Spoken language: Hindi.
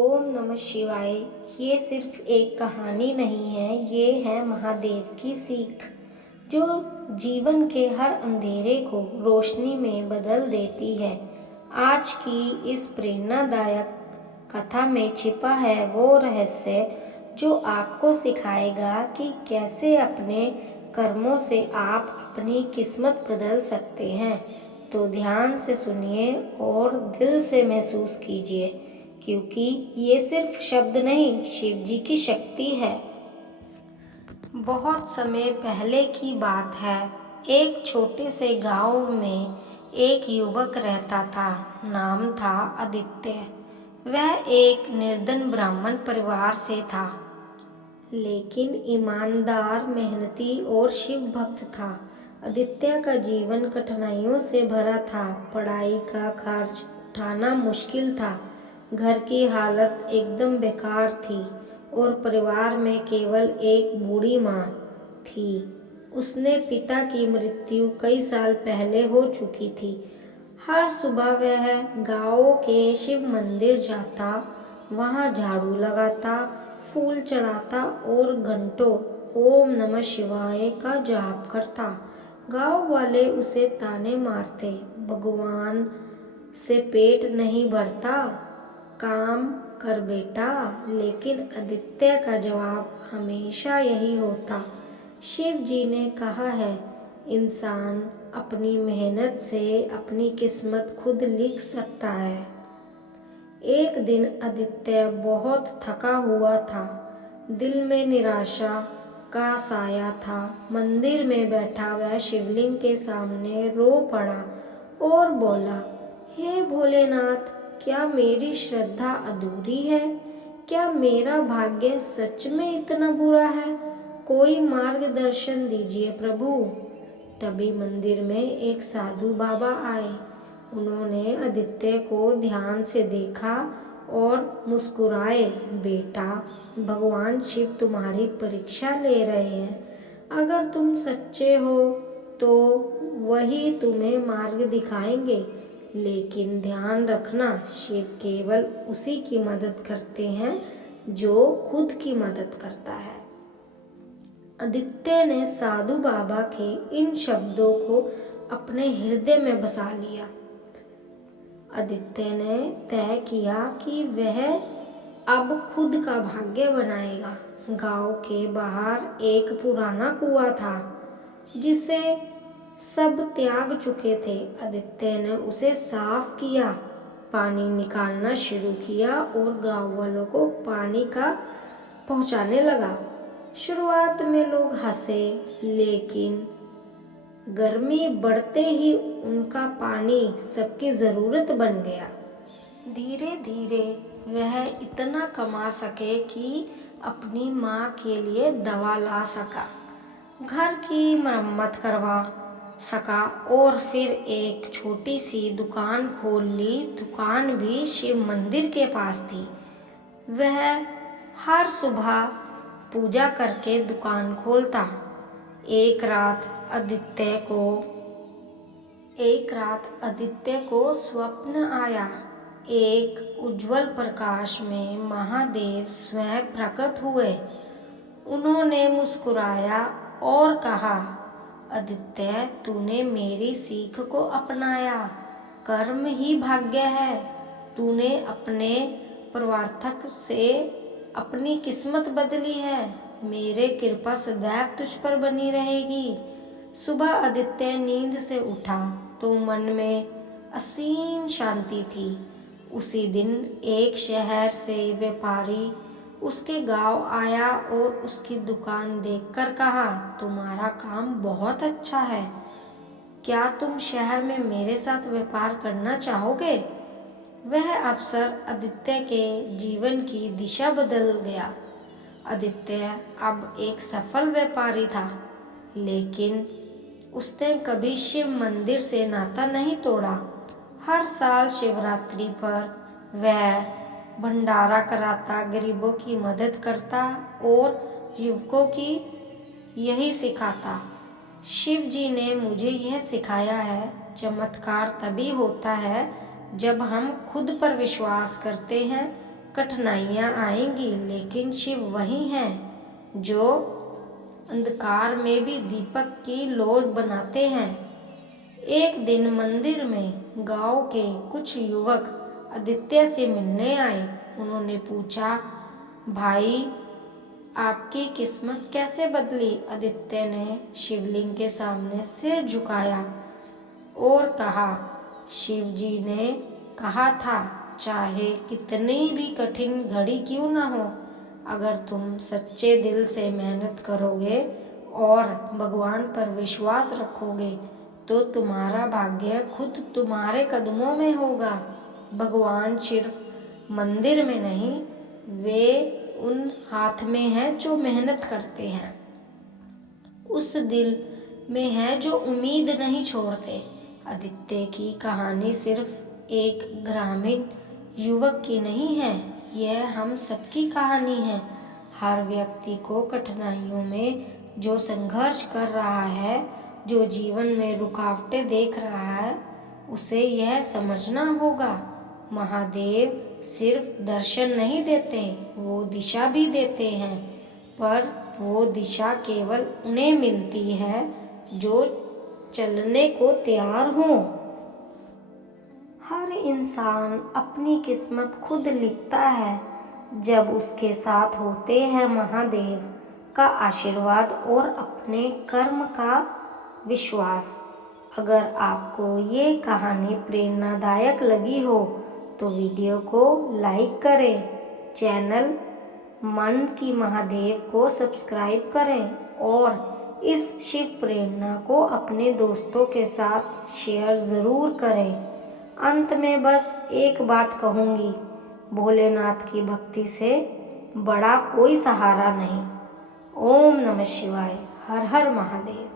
ओम नमः शिवाय। ये सिर्फ एक कहानी नहीं है, ये है महादेव की सीख जो जीवन के हर अंधेरे को रोशनी में बदल देती है। आज की इस प्रेरणादायक कथा में छिपा है वो रहस्य जो आपको सिखाएगा कि कैसे अपने कर्मों से आप अपनी किस्मत बदल सकते हैं। तो ध्यान से सुनिए और दिल से महसूस कीजिए, क्योंकि ये सिर्फ शब्द नहीं, शिव जी की शक्ति है। बहुत समय पहले की बात है। एक छोटे से गांव में एक युवक रहता था। नाम था आदित्य। वह एक निर्धन ब्राह्मण परिवार से था, लेकिन ईमानदार, मेहनती और शिव भक्त था। आदित्य का जीवन कठिनाइयों से भरा था। पढ़ाई का खर्च उठाना मुश्किल था, घर की हालत एकदम बेकार थी और परिवार में केवल एक बूढ़ी माँ थी। उसने पिता की मृत्यु कई साल पहले हो चुकी थी। हर सुबह वह गांव के शिव मंदिर जाता, वहां झाड़ू लगाता, फूल चढ़ाता और घंटों ओम नमः शिवाय का जाप करता। गांव वाले उसे ताने मारते, भगवान से पेट नहीं भरता, काम कर बेटा। लेकिन आदित्य का जवाब हमेशा यही होता, शिव जी ने कहा है, इंसान अपनी मेहनत से अपनी किस्मत खुद लिख सकता है। एक दिन आदित्य बहुत थका हुआ था। दिल में निराशा का साया था। मंदिर में बैठा वह शिवलिंग के सामने रो पड़ा और बोला, हे भोलेनाथ, क्या मेरी श्रद्धा अधूरी है? क्या मेरा भाग्य सच में इतना बुरा है? कोई मार्गदर्शन दीजिए प्रभु। तभी मंदिर में एक साधु बाबा आए। उन्होंने आदित्य को ध्यान से देखा और मुस्कुराए, बेटा, भगवान शिव तुम्हारी परीक्षा ले रहे हैं। अगर तुम सच्चे हो तो वही तुम्हें मार्ग दिखाएंगे, लेकिन ध्यान रखना, शिव केवल उसी की मदद करते हैं जो खुद की मदद करता है। आदित्य ने साधु बाबा के इन शब्दों को अपने हृदय में बसा लिया। आदित्य ने तय किया कि वह अब खुद का भाग्य बनाएगा। गांव के बाहर एक पुराना कुआं था जिसे सब त्याग चुके थे। आदित्य ने उसे साफ किया, पानी निकालना शुरू किया और गांव वालों को पानी का पहुंचाने लगा। शुरुआत में लोग हंसे, लेकिन गर्मी बढ़ते ही उनका पानी सबकी जरूरत बन गया। धीरे धीरे वह इतना कमा सके कि अपनी माँ के लिए दवा ला सका, घर की मरम्मत करवा सका और फिर एक छोटी सी दुकान खोल ली। दुकान भी शिव मंदिर के पास थी। वह हर सुबह पूजा करके दुकान खोलता। एक रात आदित्य को स्वप्न आया। एक उज्जवल प्रकाश में महादेव स्वयं प्रकट हुए। उन्होंने मुस्कुराया और कहा, आदित्य, तूने मेरी सीख को अपनाया। कर्म ही भाग्य है। तूने अपने प्रवर्तक से अपनी किस्मत बदली है। मेरे कृपा सदैव तुझ पर बनी रहेगी। सुबह आदित्य नींद से उठा तो मन में असीम शांति थी। उसी दिन एक शहर से व्यापारी उसके गांव आया और उसकी दुकान देखकर कहा, तुम्हारा काम बहुत अच्छा है। क्या तुम शहर में मेरे साथ व्यापार करना चाहोगे? वह अवसर आदित्य के जीवन की दिशा बदल गया। आदित्य अब एक सफल व्यापारी था, लेकिन उसने कभी शिव मंदिर से नाता नहीं तोड़ा। हर साल शिवरात्रि पर वह भंडारा कराता, गरीबों की मदद करता और युवकों की यही सिखाता, शिव जी ने मुझे यह सिखाया है, चमत्कार तभी होता है जब हम खुद पर विश्वास करते हैं कठिनाइयाँ आएंगी, लेकिन शिव वही हैं जो अंधकार में भी दीपक की लौ बनाते हैं। एक दिन मंदिर में गांव के कुछ युवक आदित्य से मिलने आए। उन्होंने पूछा, भाई, आपकी किस्मत कैसे बदली? आदित्य ने शिवलिंग के सामने सिर झुकाया और कहा, शिव जी ने कहा था, चाहे कितनी भी कठिन घड़ी क्यों ना हो, अगर तुम सच्चे दिल से मेहनत करोगे और भगवान पर विश्वास रखोगे तो तुम्हारा भाग्य खुद तुम्हारे कदमों में होगा। भगवान सिर्फ मंदिर में नहीं, वे उन हाथ में हैं जो मेहनत करते हैं, उस दिल में है जो उम्मीद नहीं छोड़ते। आदित्य की कहानी सिर्फ एक ग्रामीण युवक की नहीं है, यह हम सबकी कहानी है। हर व्यक्ति को कठिनाइयों में जो संघर्ष कर रहा है, जो जीवन में रुकावटें देख रहा है, उसे यह समझना होगा, महादेव सिर्फ दर्शन नहीं देते, वो दिशा भी देते हैं, पर वो दिशा केवल उन्हें मिलती है जो चलने को तैयार हों। हर इंसान अपनी किस्मत खुद लिखता है, जब उसके साथ होते हैं महादेव का आशीर्वाद और अपने कर्म का विश्वास। अगर आपको ये कहानी प्रेरणादायक लगी हो तो वीडियो को लाइक करें, चैनल मन की महादेव को सब्सक्राइब करें और इस शिव प्रेरणा को अपने दोस्तों के साथ शेयर ज़रूर करें। अंत में बस एक बात कहूँगी, भोलेनाथ की भक्ति से बड़ा कोई सहारा नहीं। ओम नमः शिवाय। हर हर महादेव।